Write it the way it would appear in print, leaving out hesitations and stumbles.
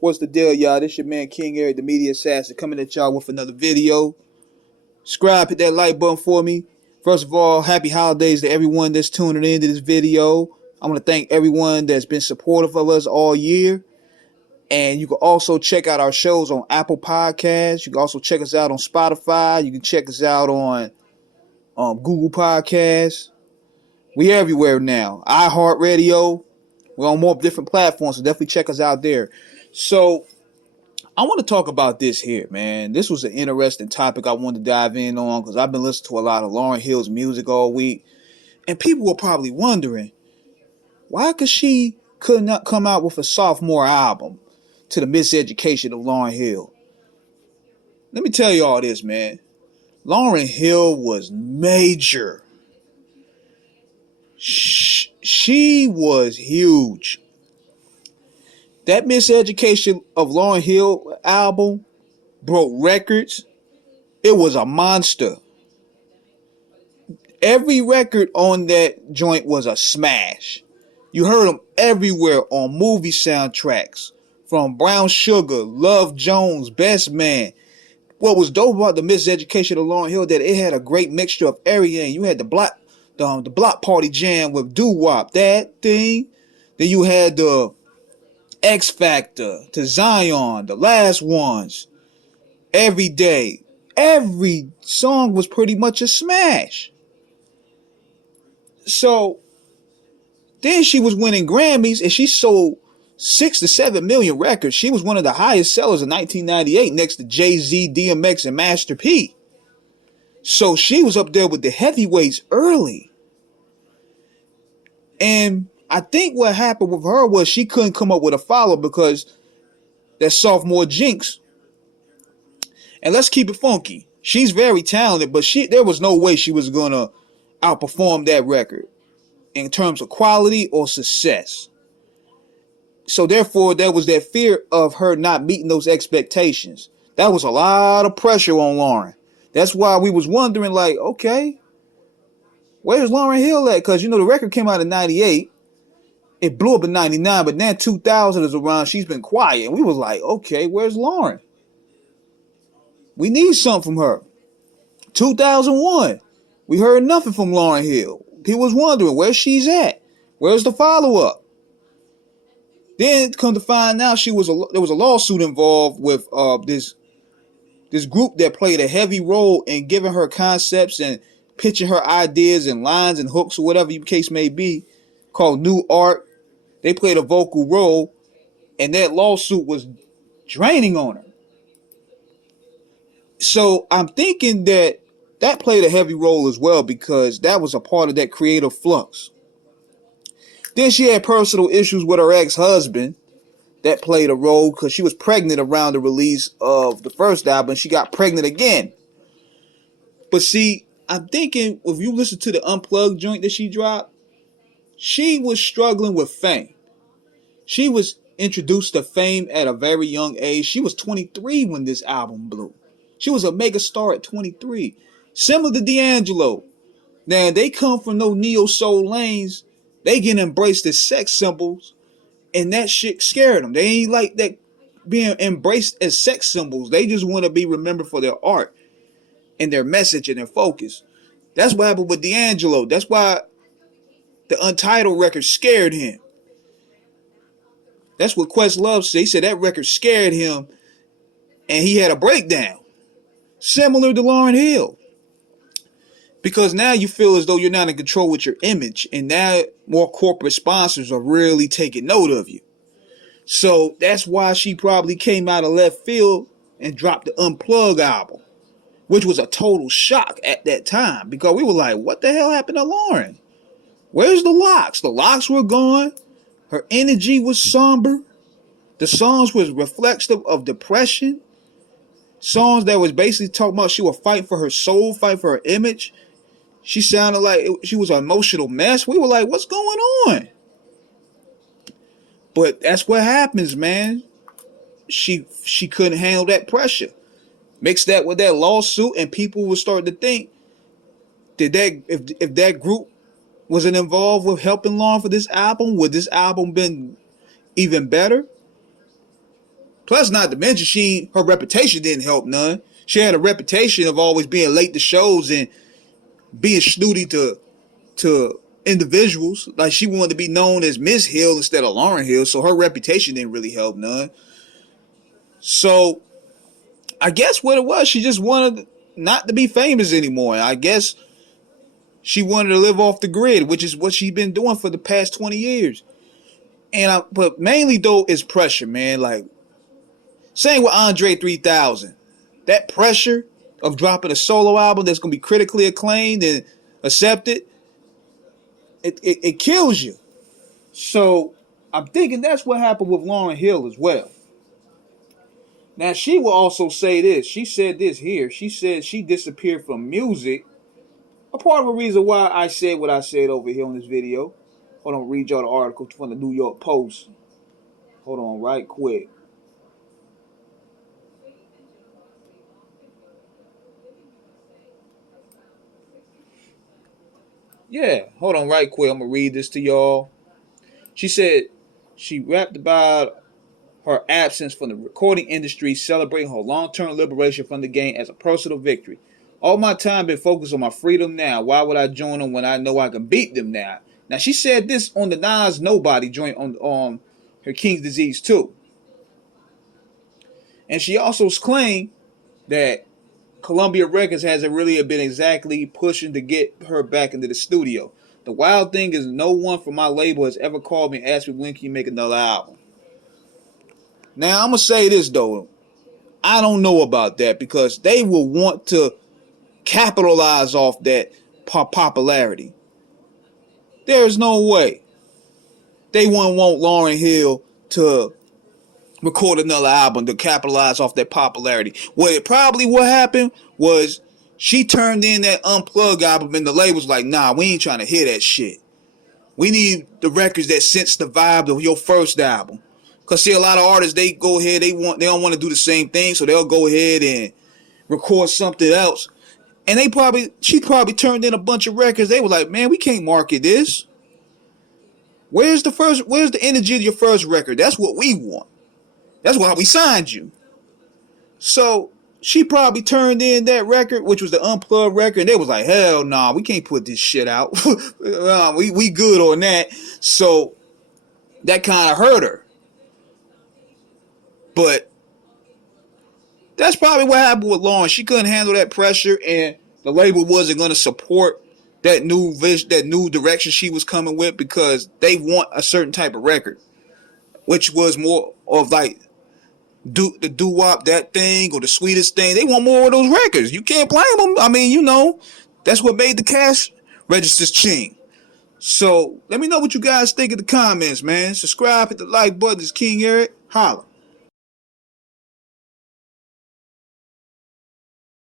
What's the deal, y'all? This your man King Eric, the media assassin, coming at y'all with another video. Subscribe, hit that like button for me. First of all, happy holidays to everyone that's tuning into this video. I want to thank everyone that's been supportive of us all year. And you can also check out our shows on Apple Podcasts. You can also check us out on Spotify. You can check us out on Google Podcasts. We everywhere now. iHeartRadio. We're on more different platforms, so definitely check us out there. So I want to talk about this here, man. This was an interesting topic I wanted to dive in on because I've been listening to a lot of Lauryn Hill's music all week. And people were probably wondering, why could she could not come out with a sophomore album to the Miseducation of Lauryn Hill? Let me tell you all this, man. Lauryn Hill was major. She was huge. That Miseducation of Lauryn Hill album broke records. It was a monster. Every record on that joint was a smash. You heard them everywhere on movie soundtracks. From Brown Sugar, Love Jones, Best Man. What was dope about the Miseducation of Lauryn Hill that it had a great mixture of everything. You had the block party jam with Doo Wop, that thing. Then you had the X Factor, to Zion, the last ones. Every day. Every song was pretty much a smash. So then she was winning Grammys and she sold 6 to 7 million records. She was one of the highest sellers in 1998 next to Jay-Z, DMX, and Master P. So she was up there with the heavyweights early. And I think what happened with her was she couldn't come up with a follow because that sophomore jinx. And let's keep it funky. She's very talented, but there was no way she was going to outperform that record in terms of quality or success. So therefore, there was that fear of her not meeting those expectations. That was a lot of pressure on Lauryn. That's why we was wondering, like, okay, where's Lauryn Hill at? Because, the record came out in 98. It blew up in 99, but then 2000 is around. She's been quiet. And we was like, okay, where's Lauryn? We need something from her. 2001, we heard nothing from Lauryn Hill. People was wondering where she's at. Where's the follow-up? Then come to find out there was a lawsuit involved with this group that played a heavy role in giving her concepts and pitching her ideas and lines and hooks or whatever the case may be, called New Art. They played a vocal role, and that lawsuit was draining on her. So I'm thinking that played a heavy role as well because that was a part of that creative flux. Then she had personal issues with her ex-husband. That played a role because she was pregnant around the release of the first album. She got pregnant again. But see, I'm thinking if you listen to the Unplugged joint that she dropped, she was struggling with fame. She was introduced to fame at a very young age. She was 23 when this album blew. She was a mega star at 23. Similar to D'Angelo. Now, they come from no neo-soul lanes. They get embraced as sex symbols. And that shit scared them. They ain't like that being embraced as sex symbols. They just want to be remembered for their art and their message and their focus. That's what happened with D'Angelo. That's why the Untitled record scared him. That's what Questlove said. He said that record scared him and he had a breakdown. Similar to Lauryn Hill. Because now you feel as though you're not in control with your image. And now more corporate sponsors are really taking note of you. So that's why she probably came out of left field and dropped the Unplugged album. Which was a total shock at that time. Because we were like, what the hell happened to Lauryn? Where's the locks? The locks were gone. Her energy was somber. The songs was reflective of depression. Songs that was basically talking about she was fighting for her soul, fighting for her image. She sounded like she was an emotional mess. We were like, what's going on? But that's what happens, man. She couldn't handle that pressure. Mix that with that lawsuit, and people were starting to think, if that group wasn't involved with helping Lauryn for this album, would this album been even better? Plus, not to mention, her reputation didn't help none. She had a reputation of always being late to shows and being snooty to individuals. Like, she wanted to be known as Miss Hill instead of Lauryn Hill, so her reputation didn't really help none. So I guess what it was, she just wanted not to be famous anymore. I guess she wanted to live off the grid, which is what she's been doing for the past 20 years. But mainly though is pressure, man. Like, same with Andre 3000. That pressure of dropping a solo album that's gonna be critically acclaimed and accepted, it kills you. So I'm thinking that's what happened with Lauryn Hill as well. Now, she will also say this. She said this here. She said she disappeared from music. A part of the reason why I said what I said over here on this video. Hold on, read y'all the article from the New York Post. Hold on right quick. Yeah, hold on right quick. I'm going to read this to y'all. She said she rapped about her absence from the recording industry, celebrating her long-term liberation from the game as a personal victory. All my time been focused on my freedom now. Why would I join them when I know I can beat them now? Now, she said this on the Nas Nobody joint on her King's Disease 2. And she also claimed that Columbia Records hasn't really been exactly pushing to get her back into the studio. The wild thing is no one from my label has ever called me and asked me when can you make another album. Now, I'm going to say this, though. I don't know about that because they will want to capitalize off that popularity. There's no way they wouldn't want Lauryn Hill to record another album to capitalize off that popularity. What happened was she turned in that Unplugged album and the label's like, nah, we ain't trying to hear that shit. We need the records that sense the vibe of your first album. Cause see, a lot of artists, they go ahead, they don't want to do the same thing, so they'll go ahead and record something else. And she probably turned in a bunch of records. They were like, man, we can't market this. Where's the energy of your first record? That's what we want. That's why we signed you. So she probably turned in that record, which was the Unplugged record, and they was like, hell nah, we can't put this shit out. we good on that. So that kind of hurt her. But that's probably what happened with Lauryn. She couldn't handle that pressure, and the label wasn't going to support that new vision, that new direction she was coming with, because they want a certain type of record, which was more of like the doo-wop, that thing, or the sweetest thing. They want more of those records. You can't blame them. I mean, that's what made the cash registers ching. So let me know what you guys think in the comments, man. Subscribe, hit the like button. It's King Eric. Holla.